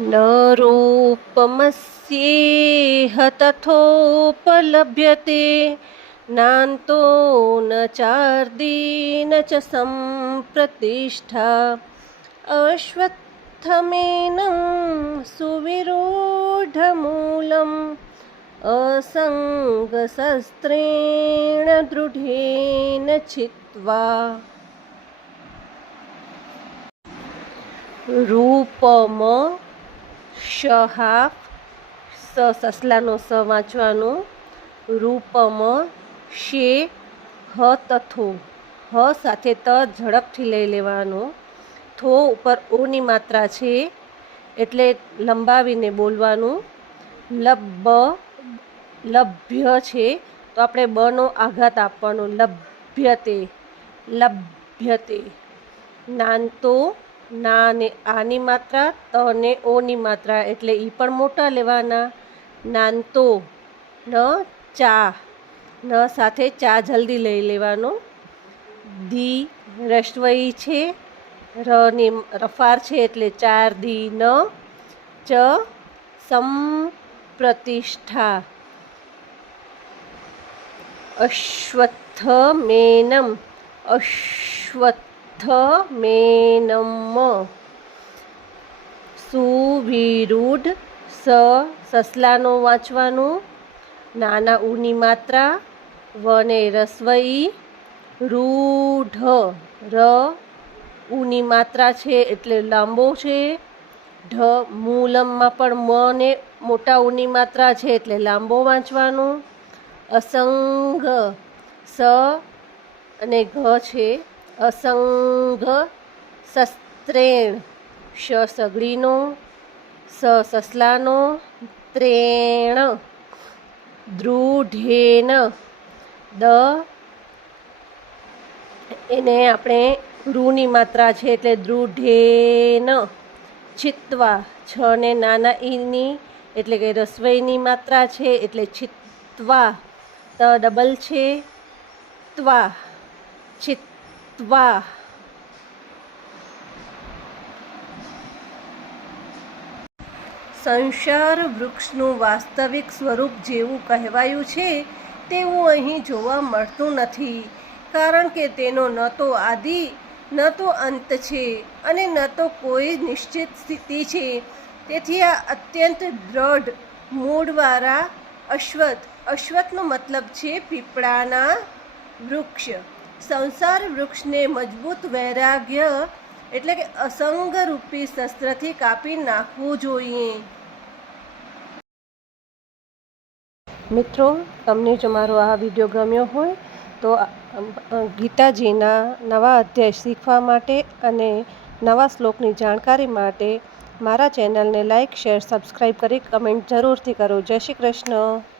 न रूपमस्येह तथोपलभ्यते नान्तो न चार्दी न च सम्प्रतिष्ठा अश्वत्थमेनं सुविरूढमूलम् असङ्गशस्त्रेण दृढेन छित्त्वा रूपम શહાફ સસલાનો સ વાંચવાનું રૂપમ શે હ તથો હ સાથે ત ઝડપથી લઈ લેવાનું થો ઉપર ઓની માત્રા છે એટલે લંબાવીને બોલવાનું લભ્ય છે તો આપણે બનો આઘાત આપવાનો લભ્યતે નાનતો ના ને આની માત્રા ત ને ઓની માત્રા એટલે ઈ પણ મોટા લેવાના નાનતો ન ચા ન સાથે ચા જલ્દી લઈ લેવાનો દી રસ્વઈ છે ની રફાર છે એટલે ચાર દી ન ચ સંપ્રતિષ્ઠા અશ્વત્થમેનમ મેનમ સુવિરૂઢ સસલાનો વાંચવાનું નાના ઉની માત્રા વને રસ્વઈ રૂઢ ર ઉની માત્રા છે એટલે લાંબો છે ઢ મૂલમમાં પણ મ ને મોટા ઉની માત્રા છે એટલે લાંબો વાંચવાનું અસંગ સ અને ઘ છે અસંગ શસ્ત્રેણ શ સગડીનો સસલાનો ત્રેણ દૃઢેન દ એને આપણે રૂની માત્રા છે એટલે દૃઢેન છિત્વા છ ને નાના ઈની એટલે કે રસવઈની માત્રા છે એટલે છિત્વા ત ડબલ છે ત્વા છિત્વા સંસાર વૃક્ષનું વાસ્તવિક સ્વરૂપ જેવું કહેવાયું છે તેવું અહીં જોવા મળતું નથી, કારણ કે તેનો ન તો આદિ ન તો અંત છે અને ન તો કોઈ નિશ્ચિત સ્થિતિ છે. તેથી આ અત્યંત દ્રઢ મૂળવાળા અશ્વત્થનો મતલબ છે પીપળાના વૃક્ષ. સંસાર વૃક્ષને મજબૂત વૈરાગ્ય એટલે કે અસંગરૂપી શસ્ત્રથી કાપી નાખવું જોઈએ. મિત્રો, તમને જો મારો આ વિડીયો ગમ્યો હોય તો ગીતાજીના નવા અધ્યાય શીખવા માટે અને નવા શ્લોકની જાણકારી માટે મારા ચેનલને લાઈક, શેર, સબસ્ક્રાઈબ કરી કમેન્ટ જરૂરથી કરો. જય શ્રી કૃષ્ણ.